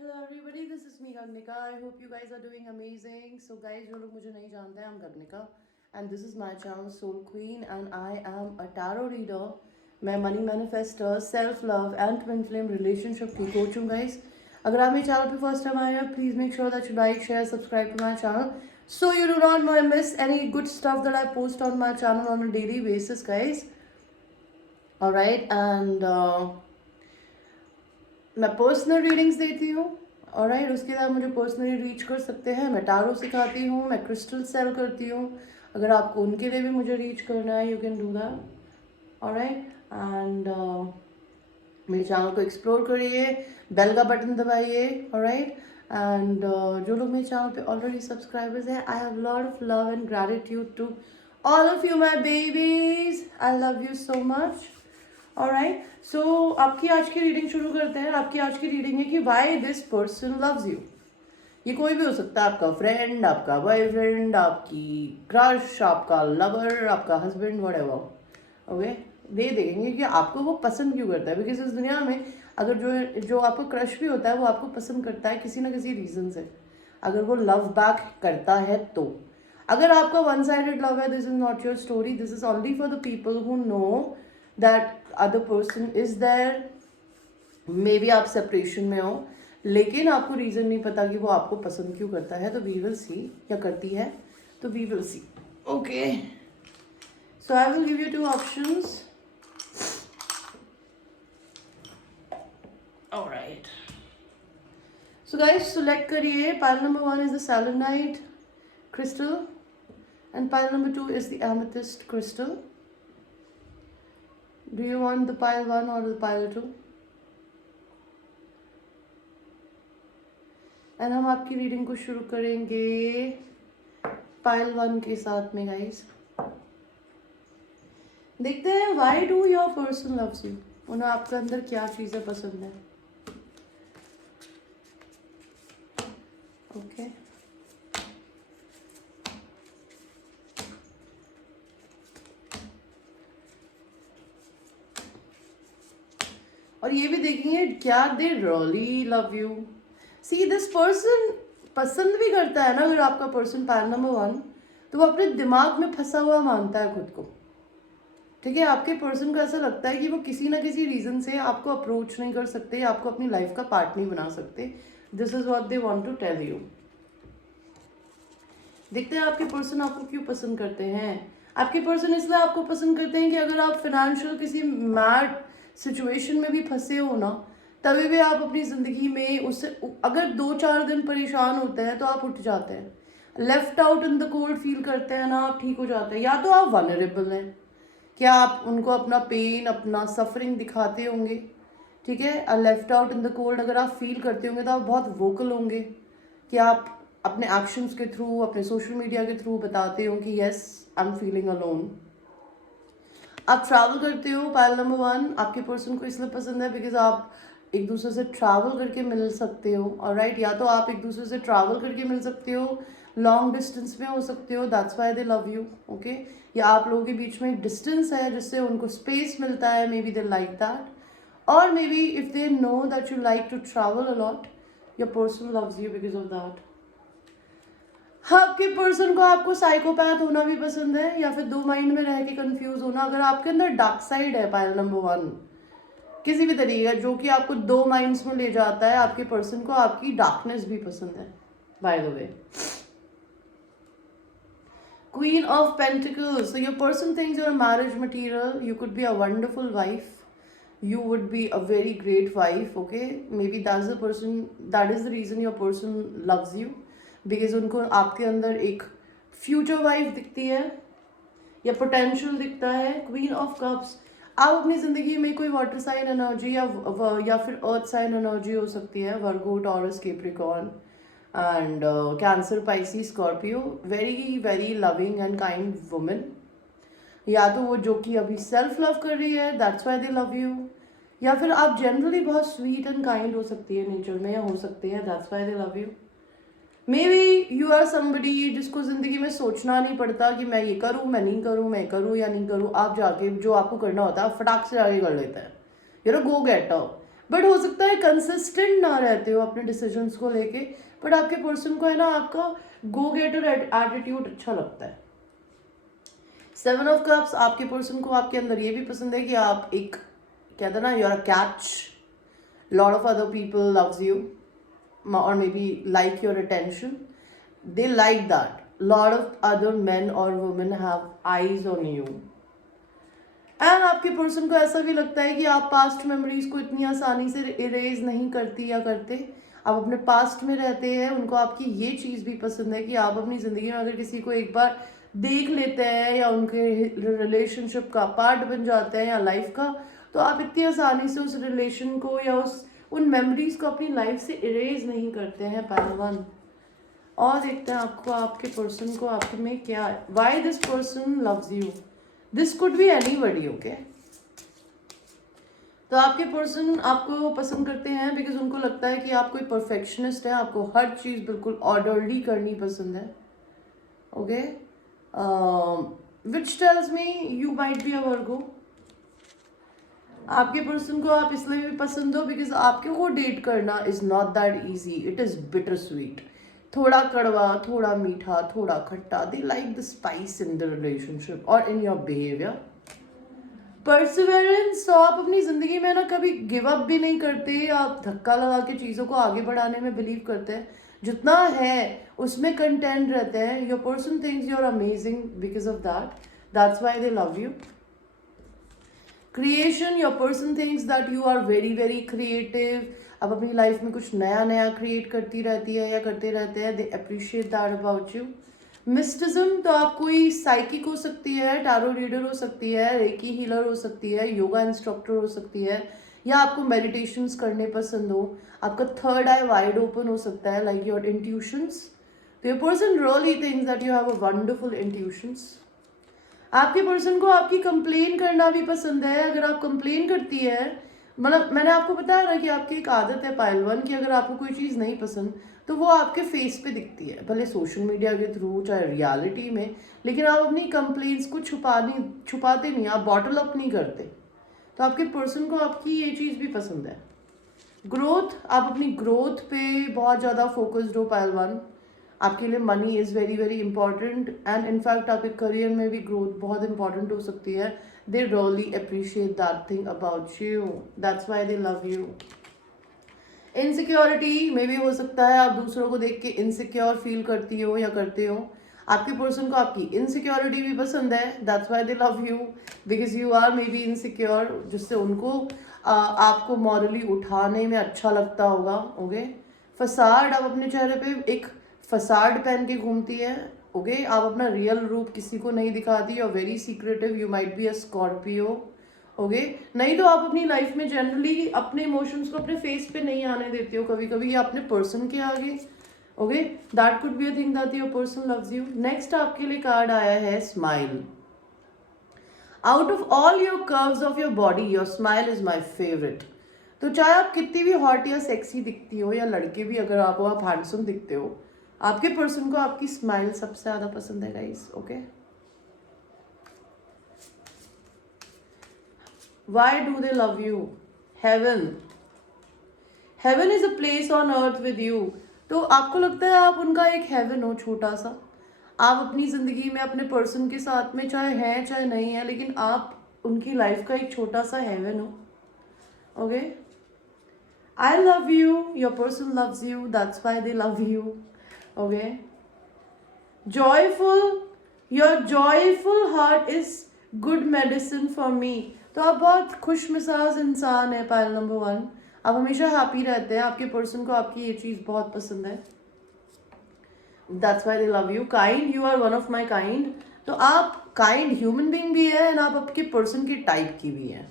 Hello everybody, this is me Gagnika. I hope you guys are doing amazing. So guys, जो लोग मुझे नहीं जानते हैं, I'm Gagnika and this is my channel Soul Queen and I am a tarot reader. मैं money manifester, self love and twin flame relationship की coach हूँ guys. अगर आप मेरे चैनल पे फर्स्ट टाइम आए हैं, please make sure that you like, share, subscribe to my channel so you do not miss any good stuff that I post on my channel on a daily basis, guys. All right, and मैं personal readings देती हूँ. Alright, उसके बाद मुझे personally reach कर सकते हैं. मैं टारो सिखाती हूँ, मैं क्रिस्टल सेल करती हूँ. अगर आपको उनके लिए भी मुझे रीच करना है, you can do that. All right, and मेरे चैनल को एक्सप्लोर करिए, बेल का बटन दबाइए. ऑलराइट, एंड जो लोग मेरे चैनल पे ऑलरेडी सब्सक्राइबर्स हैं, I have lot of love and gratitude to all of you my babies. I love you so much. All right, so आपकी आज की रीडिंग शुरू करते हैं. आपकी आज की रीडिंग है कि why this person loves you. ये कोई भी हो सकता है, आपका फ्रेंड, आपका बॉयफ्रेंड, आपकी क्रश, आपका लवर, आपका हस्बैंड, व्हाटएवर. ओके, दे देंगे कि आपको वो पसंद क्यों करता है. बिकॉज इस दुनिया में अगर जो आपको क्रश भी होता है, वो आपको पसंद करता है किसी ना किसी रीजन से. अगर वो लव बैक करता है तो. अगर आपका वन साइडेड लव है, this is not your story. This is only for the people who know that other person is there. Maybe आप सेपरेशन में हो, लेकिन आपको रीजन नहीं पता कि वो आपको पसंद क्यों करता है. तो वी विल सी, या करती है, तो we will see. Okay, so I will give you two options. All right, so guys select करिए. Pile number 1 is the selenite crystal and pile number 2 is the amethyst crystal. Do you want the pile 1 or the pile 2? And हम आपकी reading को शुरू करेंगे pile 1 के साथ में guys. देखते हैं why do your person loves you. उन्हें आपके अंदर क्या चीजें पसंद है. ओके, और ये भी देखेंगे क्या they really love you. See, this person पसंद भी करता है ना. अगर आपका पर्सन पाइल नंबर 1, तो वो अपने दिमाग में फंसा हुआ मानता है खुद को. ठीक है, आपके पर्सन को ऐसा लगता है कि वो किसी ना किसी रीजन से आपको अप्रोच नहीं कर सकते, आपको अपनी लाइफ का पार्ट नहीं बना सकते. This is what they want to tell you. देखते हैं आपके पर्सन आपको क्यों पसंद करते हैं. आपके पर्सन इसलिए आपको पसंद करते हैं कि अगर आप फाइनेंशियल किसी मैड सिचुएशन में भी फंसे हो ना, तभी भी आप अपनी ज़िंदगी में उससे अगर 2-4 दिन परेशान होते हैं तो आप उठ जाते हैं. Left out in the cold feel करते हैं ना, आप ठीक हो जाते हैं. या तो आप वनरेबल हैं, क्या आप उनको अपना पेन, अपना सफरिंग दिखाते होंगे. ठीक है, left out in the cold अगर आप फील करते होंगे तो आप बहुत वोकल होंगे कि आप अपने एक्शंस के थ्रू, अपने सोशल मीडिया के थ्रू बताते हो कि yes I am feeling alone. आप ट्रैवल करते हो. पाइल नंबर 1 आपके पर्सन को इसलिए पसंद है बिकॉज आप एक दूसरे से ट्रैवल करके मिल सकते हो. ऑलराइट, या तो आप एक दूसरे से ट्रैवल करके मिल सकते हो, लॉन्ग डिस्टेंस में हो सकते हो, that's why they love you. Okay, या आप लोगों के बीच में डिस्टेंस है जिससे उनको स्पेस मिलता है, maybe they like that. और maybe if they know that you like to travel a lot, your person loves you because of that. आपके पर्सन को आपको साइकोपैथ होना भी पसंद है, या फिर दो माइंड में रह के कंफ्यूज होना. अगर आपके अंदर डार्क साइड है पाइल नंबर 1 किसी भी तरीके का, जो कि आपको दो माइंड्स में ले जाता है, आपके पर्सन को आपकी डार्कनेस भी पसंद है. By the way, Queen of Pentacles. So your person thinks you're a marriage material. You could be a wonderful wife. You would be a very great wife. Okay, maybe that's the person. That is the reason your person loves you. Because उनको आपके अंदर एक future wife दिखती है या potential दिखता है. Queen of cups, आप अपनी जिंदगी में कोई वाटर साइन एनर्जी या फिर अर्थ साइन एनर्जी हो सकती है. Virgo, Taurus, Capricorn and Cancer, Pisces, Scorpio. Very very loving and kind women. या तो वो जो कि अभी सेल्फ लव कर रही है, that's why they love you. या फिर आप जनरली बहुत स्वीट एंड काइंड हो सकती है नेचर में, या हो सकते हैं, that's why they love you. Maybe you are somebody जिसको जिंदगी में सोचना नहीं पड़ता कि मैं ये करूँ, मैं नहीं करूँ, मैं करूँ या नहीं करूँ. आप जाके जो आपको करना होता है आप फटाक से आगे कर लेते हैं. You know, go getter. But हो सकता है कंसिस्टेंट ना रहते हो अपने डिसीजंस को लेके, बट आपके पर्सन को है ना आपका गो गेटर एटीट्यूड अच्छा लगता है। 7 ऑफ कप्स, आपके पर्सन को आपके अंदर ये भी पसंद है कि आप एक, कहते हैं ना, you are a catch, lot of other people loves you or maybe like your attention, they like that. Lot of other men or women have eyes on you. And आपके पर्सन को ऐसा भी लगता है कि आप पास्ट मेमोरीज को इतनी आसानी से इरेज नहीं करती या करते, आप अपने पास्ट में रहते हैं। उनको आपकी ये चीज़ भी पसंद है कि आप अपनी ज़िंदगी में अगर किसी को एक बार देख लेते हैं या उनके रिलेशनशिप का पार्ट बन जाते हैं या लाइफ का, तो आप इतनी आसानी से उस रिलेशन को या उन मेमोरीज को अपनी लाइफ से इरेज नहीं करते हैं। पहलवान, और देखते हैं आपको, आपके पर्सन को आपके में क्या है, why this person loves you. This could be anybody, okay. तो आपके पर्सन आपको पसंद करते हैं बिकॉज उनको लगता है कि आप कोई परफेक्शनिस्ट है, आपको हर चीज़ बिल्कुल ऑर्डरली करनी पसंद है, okay. Which tells me you might be a Virgo. आपके पर्सन को आप इसलिए भी पसंद हो बिकॉज आपके को डेट करना is not that easy, it is bitter sweet, थोड़ा कड़वा, थोड़ा मीठा, थोड़ा खट्टा। They like the spice in the relationship और इन योर बिहेवियर। परसिवेरेंस, तो आप अपनी जिंदगी में ना कभी गिव अप भी नहीं करते, आप धक्का लगा के चीज़ों को आगे बढ़ाने में बिलीव करते हैं, जितना है उसमें कंटेंट रहते हैं। Your person thinks you are amazing because of that, that's why they love you. Creation, your person thinks that you are very very creative, अब अपनी लाइफ में कुछ नया नया क्रिएट करती रहती है या करते रहते हैं, they appreciate that about you. Mysticism, तो आप कोई साइकिक हो सकती है, टैरो रीडर हो सकती है, रेकी हीलर हो सकती है, योगा इंस्ट्रक्टर हो सकती है, या आपको मेडिटेशंस करने पसंद हो, आपका थर्ड आई वाइड ओपन हो सकता है, लाइक योर इंट्यूशंस। तो your person really thinks that you have a wonderful intuitions. आपके पर्सन को आपकी कंप्लेन करना भी पसंद है। अगर आप कंप्लेन करती है, मतलब मैंने आपको बताया ना कि आपकी एक आदत है पायलवन कि अगर आपको कोई चीज़ नहीं पसंद तो वो आपके फेस पे दिखती है, भले सोशल मीडिया के थ्रू चाहे रियलिटी में, लेकिन आप अपनी कंप्लेंट्स को छुपाते नहीं, आप बॉटल अप नहीं करते। तो आपके पर्सन को आपकी ये चीज़ भी पसंद है। ग्रोथ, आप अपनी ग्रोथ पे बहुत ज़्यादा फोकस्ड हो पहलवान। आपके लिए money is very very important and in fact आपके करियर में भी ग्रोथ बहुत इंपॉर्टेंट हो सकती है। They really appreciate that thing about you, that's why they love you. Insecurity में भी हो सकता है आप दूसरों को देख के इनसिक्योर फील करती हो या करते हो। आपके पर्सन को आपकी इनसिक्योरिटी भी पसंद है, that's why they love you because you are maybe insecure, जिससे उनको आपको मॉरली उठाने में अच्छा लगता होगा, ओके। फसाड, आप अपने चेहरे पे एक फसाड पहन के घूमती है, ओके। आप अपना रियल रूप किसी को नहीं दिखाती, you are very secretive, you might be a Scorpio, okay. नहीं तो आप अपनी लाइफ में जनरली अपने इमोशंस को अपने फेस पे नहीं आने देती हो, कभी कभी या अपने पर्सन के आगे, okay. That could be a thing that your person loves you. Next आपके लिए कार्ड आया है smile. Out of all your curves of your body your smile is my favourite. तो चाहे आप कितनी भी हॉट या सेक्सी दिखती हो या लड़के भी अगर आप हैंडसम दिखते हो, आपके पर्सन को आपकी स्माइल सबसे ज्यादा पसंद है guys, okay. Why do they love you? Heaven, heaven is a place on earth with you. तो आपको लगता है आप उनका एक हेवन हो छोटा सा, आप अपनी जिंदगी में अपने पर्सन के साथ में चाहे हैं चाहे नहीं है, लेकिन आप उनकी लाइफ का एक छोटा सा हेवन हो, okay. I love you, your person loves you, that's why they love you, okay. Joyful, your joyful heart is good medicine for me. तो आप बहुत खुश मिजाज इंसान है पायल नंबर 1, आप हमेशा हैप्पी रहते हैं, आपके पर्सन को आपकी ये चीज़ बहुत पसंद है, that's why they love you. Kind, you are one of my kind. तो आप काइंड ह्यूमन बीइंग भी है एंड आप आपके पर्सन के टाइप की भी हैं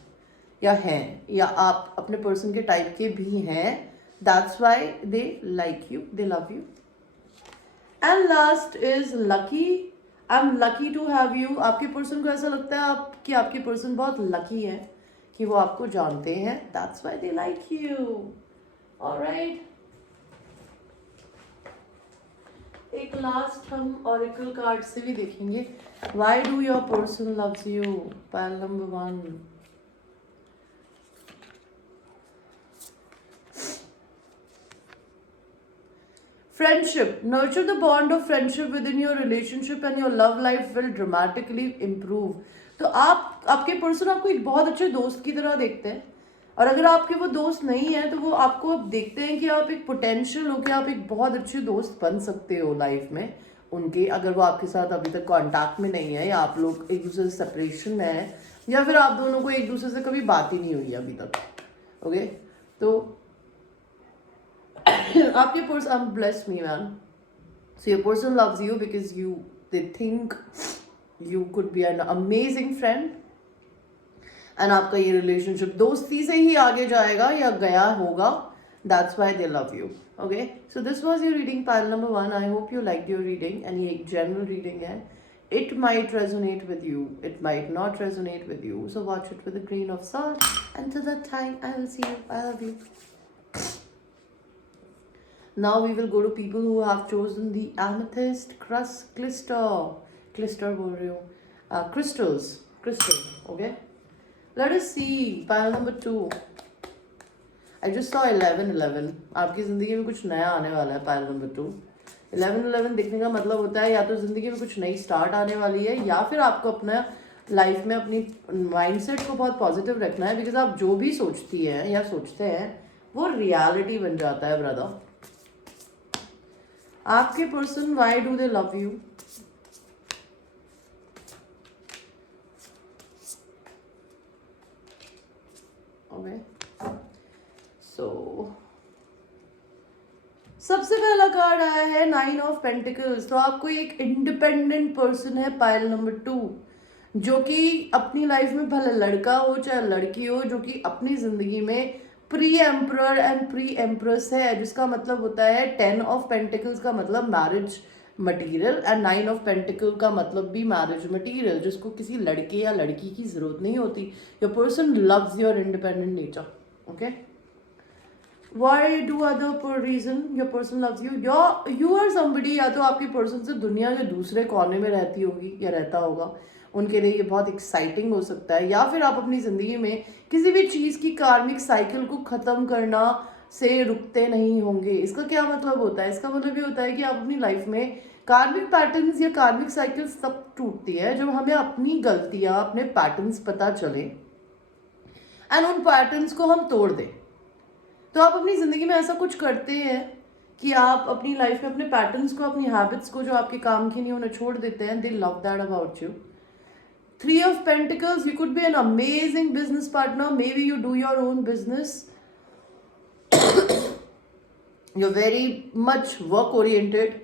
या हैं, या आप अपने पर्सन के टाइप के भी हैं, that's why they like you, they love you. And last is lucky, I am lucky to have you. आपके पर्सन को ऐसा लगता है आप कि आपके पर्सन बहुत लकी है कि वो आपको जानते हैं, that's why they like you, alright. एक लास्ट हम ऑरेकल कार्ड से भी देखेंगे, why do your person loves you, pile number 1। Friendship, nurture the bond of friendship with in your relationship and your love life will dramatically improve. तो आपके person आपको एक बहुत अच्छे दोस्त की तरह देखते हैं, और अगर आपके वो दोस्त नहीं है तो वो आपको देखते हैं कि आप एक पोटेंशियल हो, कि आप एक बहुत अच्छे दोस्त बन सकते हो लाइफ में उनके, अगर वो आपके साथ अभी तक कांटेक्ट में नहीं है, या आप लोग एक दूसरे से सेपरेशन में है, या फिर आप दोनों को एक दूसरे से कभी बात ही नहीं हुई अभी तक। ओके, तो आपके person bless me man, so your person loves you because you they think you could be an amazing friend, and आपका ये रिलेशनशिप दोस्ती से ही आगे जाएगा या गया होगा, that's why they love you. Okay, so this was your reading pile number 1। I hope you like your reading, and ये एक जनरल रीडिंग है। It might resonate with you, it might not resonate with you, so watch it with a grain of salt. Until that time, I will see you. I love you. Now we will go to people who have chosen the amethyst cluster. Cluster बोल रही हूँ, crystals, okay? Let us see pile number 2. I just saw 11. आपकी जिंदगी में कुछ नया आने वाला है pile number 2। 11 देखने का मतलब होता है या तो जिंदगी में कुछ नई स्टार्ट आने वाली है, या फिर आपको अपना लाइफ में अपनी माइंडसेट को बहुत पॉजिटिव रखना है, बिकॉज आप जो भी सोचती हैं या सोचते हैं वो रियलिटी बन जाता है ब्रदर। आपके person, why do they love you? Okay, so सबसे पहला कार्ड आया है 9 ऑफ पेंटिकल्स। तो आपको एक इंडिपेंडेंट पर्सन है पाइल नंबर 2, जो कि अपनी लाइफ में भले लड़का हो चाहे लड़की हो, जो कि अपनी जिंदगी में pre emperor and pre empress है, जिसका मतलब होता है 10 ऑफ पेंटिकल्स का मतलब marriage material, and 9 of pentacle का मतलब भी मैरिज मटीरियल, जिसको किसी लड़के या लड़की की जरूरत नहीं होती। Your person loves your independent nature. Okay, why do other per reason your person loves you? You are somebody, या तो आपकी पर्सन से दुनिया के दूसरे कोने में रहती होगी या रहता होगा, उनके लिए ये बहुत एक्साइटिंग हो सकता है, या फिर आप अपनी ज़िंदगी में किसी भी चीज़ की कार्मिक साइकिल को ख़त्म करना से रुकते नहीं होंगे। इसका क्या मतलब होता है? इसका मतलब ये होता है कि आप अपनी लाइफ में कार्मिक पैटर्न्स या कार्मिक साइकिल्स तब टूटती है जब हमें अपनी गलतियाँ, अपने पैटर्न्स पता चले एंड उन पैटर्न्स को हम तोड़ दें। तो आप अपनी ज़िंदगी में ऐसा कुछ करते हैं कि आप अपनी लाइफ में अपने पैटर्न्स को, अपनी हैबिट्स को जो आपके काम की नहीं उन्हें छोड़ देते हैं। दे love that about you. 3 of Pentacles, you could be an amazing business partner. Maybe you do your own business. You're very much work oriented.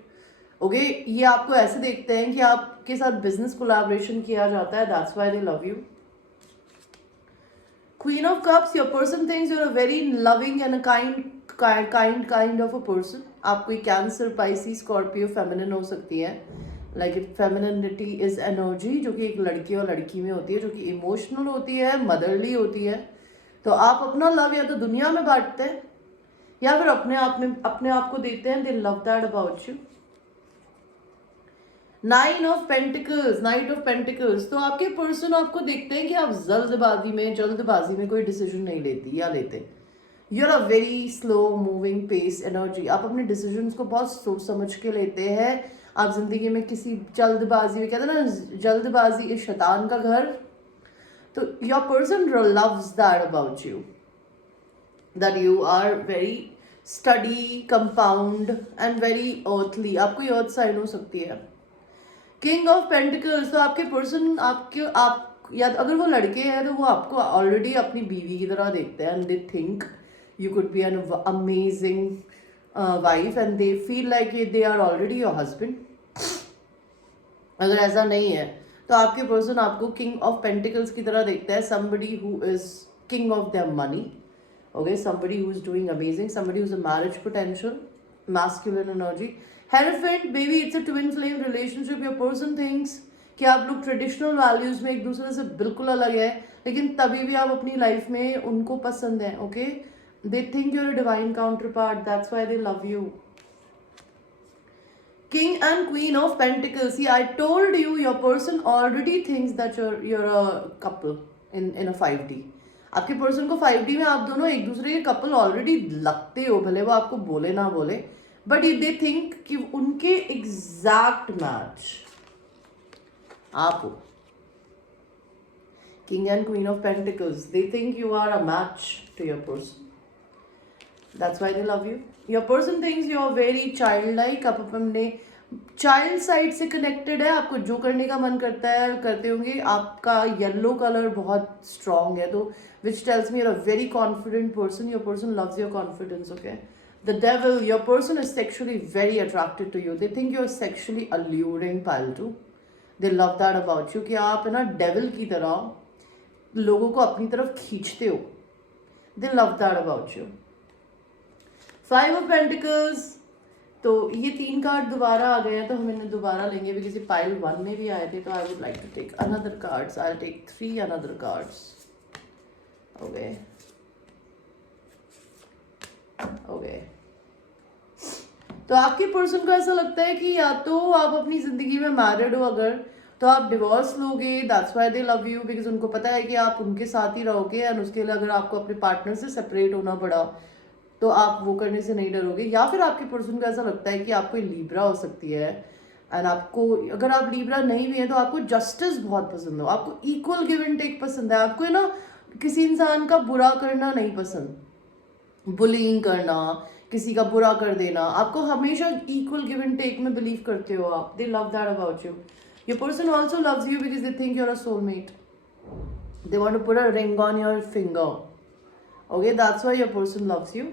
Okay, ये आपको ऐसे देखते हैं कि आपके साथ बिजनेस कोलैबोरेशन किया जाता है, that's why they love you. Queen of Cups, your person thinks you're a very loving and a kind of a person. आप कोई कैंसर, पाइसिस, स्कॉर्पियो, फेमिनिन हो सकती है। लाइक फेमिनिनिटी इज एनर्जी जो कि एक लड़की और लड़की में होती है, जो कि इमोशनल होती है, मदरली होती है। तो आप अपना लव या तो दुनिया में बांटते हैं या फिर अपने आप को देते हैं। दे love that about you. 9 of Pentacles, Knight of Pentacles, तो आपके पर्सन आपको देखते हैं कि आप जल्दबाजी में कोई डिसीजन नहीं लेती या लेते। You are a very slow moving pace energy. आप अपने डिसीजंस को बहुत सोच समझ के लेते हैं। आप जिंदगी में किसी जल्दबाजी में, कहते हैं ना जल्दबाजी इस शैतान का घर। तो your person loves that about you, that you are very study, compound and very earthly. आप कोई अर्थ साइन हो सकती है। किंग ऑफ पेंटिकल्स, तो आपके पर्सन आप या अगर वो लड़के हैं तो वो आपको ऑलरेडी अपनी बीवी की तरह देखते हैं, and they think you could be an amazing wife and they feel like they are already your husband. अगर ऐसा नहीं है तो आपके पर्सन आपको किंग ऑफ पेंटिकल्स की तरह देखता है, somebody who is king of their money, okay, somebody who is doing amazing, somebody who is a marriage potential, masculine energy. Hierophant, maybe it's a twin flame relationship. Your person thinks कि आप लोग traditional values में एक दूसरे से बिल्कुल अलग है, लेकिन तभी भी आप अपनी लाइफ में उनको पसंद है। Okay, they think you're a divine counter part, that's why they love you. King and Queen of Pentacles. See, I told you your person already thinks that you're a couple in a 5D. आपके person को 5D में आप दोनों एक दूसरे के couple already लगते हो, भले वो आपको बोले ना बोले, बट दे थिंक कि उनके एग्जैक्ट मैच आप हो. King and Queen of Pentacles, they think you are a match to your person. That's why they love you. Your person thinks you are very childlike. आप अपने child side से connected है. आपको जो करने का मन करता है करते होंगे. आपका येलो कलर बहुत स्ट्रॉन्ग है, तो which tells me you're a very confident person. Your person loves your confidence. Okay, the devil, your person is sexually very attracted to you. They think you are sexually alluring pile two. They love that about you कि आप है ना devil की तरह लोगों को अपनी तरफ खींचते हो. दे love that about you. 5 of pentacles. तो ये 3 कार्ड दोबारा आ गए हैं, तो हम इन्हें दोबारा लेंगे बिकॉज ये पाइल 1 में भी आए थे. तो I would like to take another cards. I will take 3 another cards. Okay okay. तो आपके पर्सन को ऐसा लगता है कि या तो आप अपनी जिंदगी में मैरिड हो अगर, तो आप डिवोर्स लोगे. That's why they love you, because उनको पता है कि आप उनके साथ ही रहोगे. एंड उसके लिए अगर आपको अपने पार्टनर से सेपरेट होना पड़ा तो आप वो करने से नहीं डरोगे. या फिर आपके पर्सन को ऐसा लगता है कि आपको लीब्रा हो सकती है. एंड आपको, अगर आप लीब्रा नहीं भी है तो आपको जस्टिस बहुत पसंद हो. आपको इक्वल गिव एंड टेक पसंद है. आपको है ना किसी इंसान का बुरा करना नहीं पसंद, बुलिंग करना, किसी का बुरा कर देना. आपको हमेशा इक्वल गिव एंड टेक में बिलीव करते हो आप. दे love that about you. Your person also loves you because they think you're a soulmate. They want to put a ring on your finger. Okay, that's why your person loves you.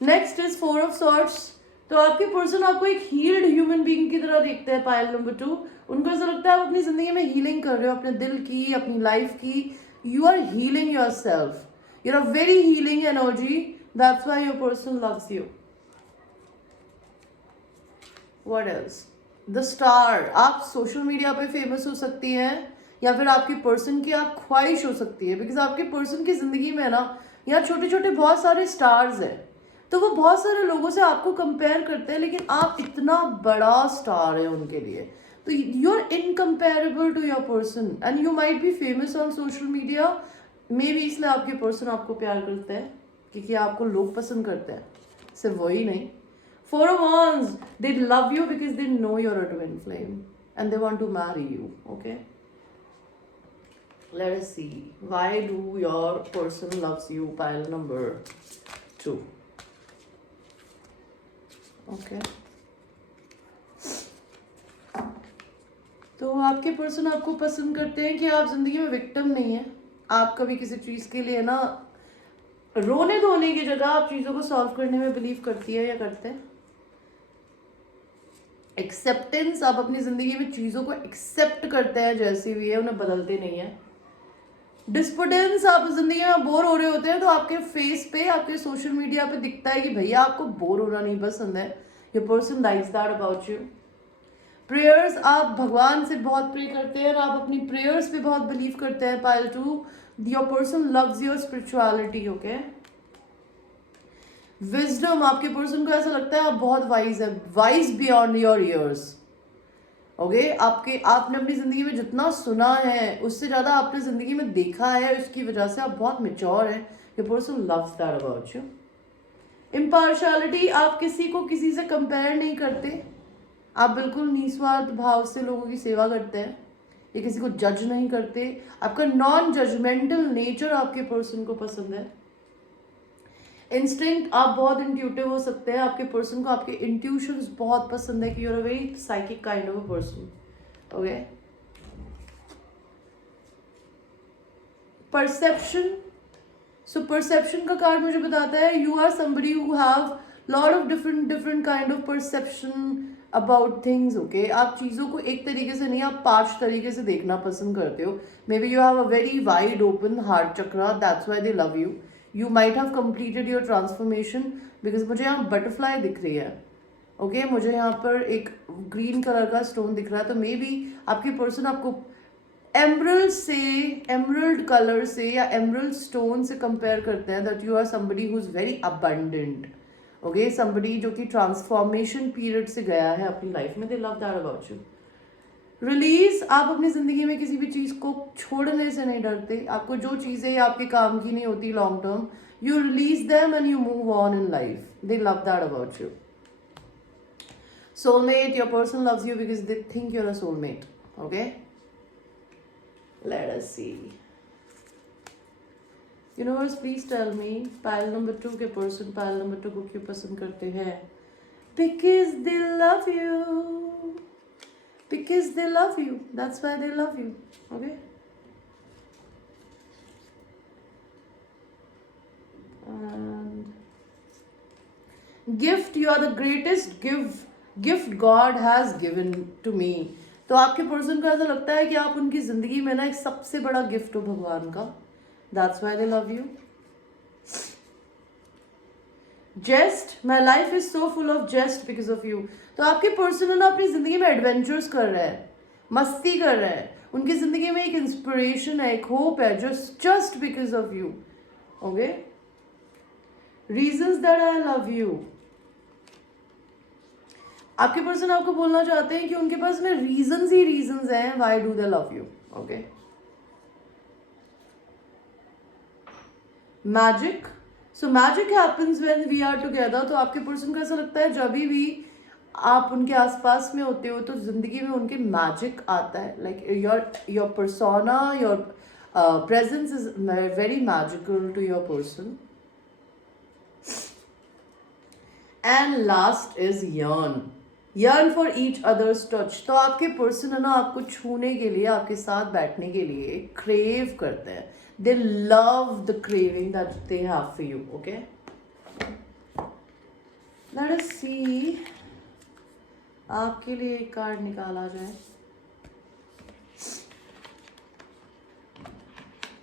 Next is 4 of Swords. तो आपके person आपको एक heeled human being की तरह देखते हैं. Pile number 2. उनको ऐसा लगता है आप अपनी जिंदगी में हीलिंग कर रहे हो, अपने दिल की, अपनी लाइफ की. You are healing yourself. You're a very healing energy. That's why your person loves you. What else? The star. आप सोशल मीडिया पे फेमस हो सकती हैं या फिर आपकी पर्सन की आप ख्वाहिश हो सकती है. बिकॉज आपके पर्सन की जिंदगी में ना यहाँ छोटे छोटे बहुत सारे स्टार्स हैं, तो वो बहुत सारे लोगों से आपको कंपेयर करते हैं, लेकिन आप इतना बड़ा स्टार है उनके लिए. तो you are incomparable to your person and you might be famous on social media. Maybe इसलिए आपके पर्सन आपको प्यार करते हैं क्योंकि आपको लोग पसंद करते हैं. सिर्फ वही नहीं. 4 of Wands, they love you because they know you're a twin flame and they want to marry you. Okay, let us see, why do your person loves you? Pile number 2. Okay, तो आपके person आपको पसंद करते हैं कि आप जिंदगी में विक्टिम नहीं है. आप कभी किसी चीज के लिए ना रोने धोने की जगह आप चीजों को सॉल्व करने में बिलीव करती है या करते हैं. एक्सेप्टेंस. आप अपनी जिंदगी में चीजों को एक्सेप्ट करते हैं जैसी भी है, उन्हें बदलते नहीं है. डिस्पोटेंस. आप जिंदगी में बोर हो रहे होते हैं तो आपके फेस पे, आपके सोशल मीडिया पे दिखता है कि भैया आपको बोर होना नहीं पसंद है. Your person likes that about you. Prayers. आप भगवान से बहुत प्रे करते हैं और आप अपनी प्रेयर्स पे बहुत बिलीव करते हैं. Pile 2. Your person loves your spirituality. Okay. Wisdom. आपके पर्सन को ऐसा लगता है आप बहुत वाइज है, wise beyond your ears. Okay, आपने अपनी जिंदगी में जितना सुना है उससे ज्यादा आपने जिंदगी में देखा है, उसकी वजह से आप बहुत मेच्योर हैं. Your person loves that about you. Impartiality. आप किसी को किसी से कंपेयर नहीं करते. आप बिल्कुल निस्वार्थ भाव से लोगों की सेवा करते हैं. ये किसी को जज नहीं करते. आपका नॉन जजमेंटल नेचर आपके पर्सन को पसंद है. इंस्टिंक्ट. आप बहुत इंट्यूटिव हो सकते हैं. आपके पर्सन को आपके इंट्यूशंस बहुत पसंद है कि you are a very psychic kind of a person. Okay. Perception. So perception का कार्ड मुझे बताता है you are somebody who have lot of different kind of perception about things. Okay. आप चीज़ों को एक तरीके से नहीं, आप 5 तरीके से देखना पसंद करते हो. May be you have a very wide open heart chakra. That's why they love you. You might have completed your transformation because मुझे यहाँ बटरफ्लाई दिख रही है. ओके, मुझे यहाँ पर एक ग्रीन कलर का स्टोन दिख रहा है. तो मे बी आपके पर्सन आपको एमरल्ड कलर से या एमरल्ड स्टोन से कंपेयर करते हैं. That you are somebody who is very abundant. Okay, somebody जो कि ट्रांसफॉर्मेशन पीरियड से गया है अपनी लाइफ में. दे love that about you. Release. आप अपनी जिंदगी में किसी भी चीज को छोड़ने से नहीं डरते. आपको जो चीजें आपके काम की नहीं होती long term, you release them and you move on in life. They love that about you. Soulmate, your person loves you because they think you're a soulmate. Okay? Let us see. Universe, please tell me, pile number 2 के person pile number 2 को क्यों पसंद करते हैं? Because they love you. Because they love you. That's why they love you. Okay? And gift, you are the greatest gift God has given to me. तो आपके person को ऐसा लगता है कि आप उनकी जिंदगी में ना एक सबसे बड़ा गिफ्ट हो भगवान का. That's why they love you. Jest, my life is so full of jest because of you. तो आपके पर्सन ना अपनी जिंदगी में एडवेंचर्स कर रहे हैं, मस्ती कर रहे हैं. उनकी जिंदगी में एक इंस्पिरेशन है, एक होप है, just because of you. Okay? Reasons that I love you. आपके पर्सन आपको बोलना चाहते हैं कि उनके पास में रीजंस ही रीजंस हैं why do they love you. Okay. Magic, so magic happens when we are together. तो आपके पर्सन को ऐसा लगता है जब भी आप उनके आसपास में होते हो तो जिंदगी में उनके मैजिक आता है. Like your persona, your presence is very magical to your person. And last is yearn for each other's touch. तो आपके पर्सन है ना आपको छूने के लिए, आपके साथ बैठने के लिए क्रेव करते हैं. They love the craving that they have for you. Okay? Let us see. आपके लिए एक कार्ड निकाला जाए.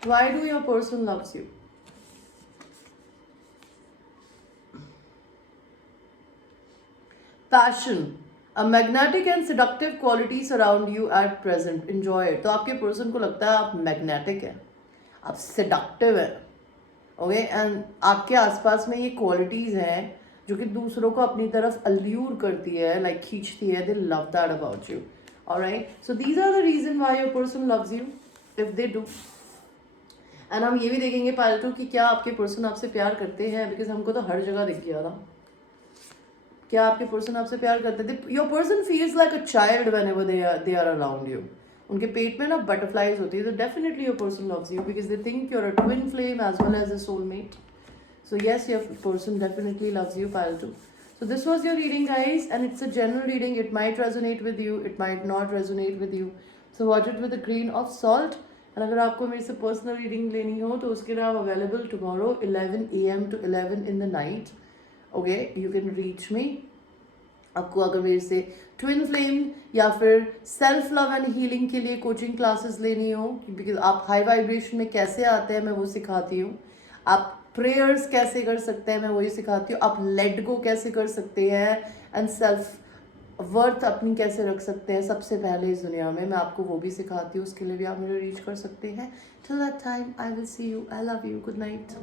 Why do your person loves you? Passion, a magnetic and seductive quality surround you at present. Enjoy it. तो आपके person को लगता है आप मैग्नेटिक है, आप सेडक्टिव है. ओके. एंड आपके आसपास में ये क्वालिटीज हैं जो कि दूसरों को अपनी तरफ अल्यूर करती है, लाइक खींचती है. They love that about you. Alright. So these are the reason why your person loves you if they do. And हम ये भी देखेंगे पालतू कि क्या आपके पर्सन आपसे प्यार करते हैं, बिकॉज हमको तो हर जगह दिख गया था. क्या आपके पर्सन आपसे प्यार करते थे? Your person feels like a child whenever they are around you. उनके पेट में ना बटरफ्लाइज होती है. तो definitely your person loves you because they think you are a twin flame as well as a soulmate. So yes, your person definitely loves you पालतू. So this was your reading, guys, and it's a general reading. It might resonate with you, it might not resonate with you. So watch it with a grain of salt. And अगर आपको मेरे से personal reading लेनी हो तो उसके लिए आप available tomorrow 11 AM to 11 in the night. Okay, you can reach me. आपको अगर मेरे से ट्विन फ्लेम या फिर सेल्फ लव एंड हीलिंग के लिए कोचिंग क्लासेस लेनी हो, बिकॉज आप हाई वाइब्रेशन में कैसे आते हैं मैं वो सिखाती हूँ. आप प्रेयर्स कैसे कर सकते हैं मैं वही सिखाती हूँ. आप लेट गो कैसे कर सकते हैं एंड सेल्फ वर्थ अपनी कैसे रख सकते हैं सबसे पहले इस दुनिया में, मैं आपको वो भी सिखाती हूँ. उसके लिए भी आप मुझे रीच कर सकते हैं. Till that time I will see you. I love you. Good night.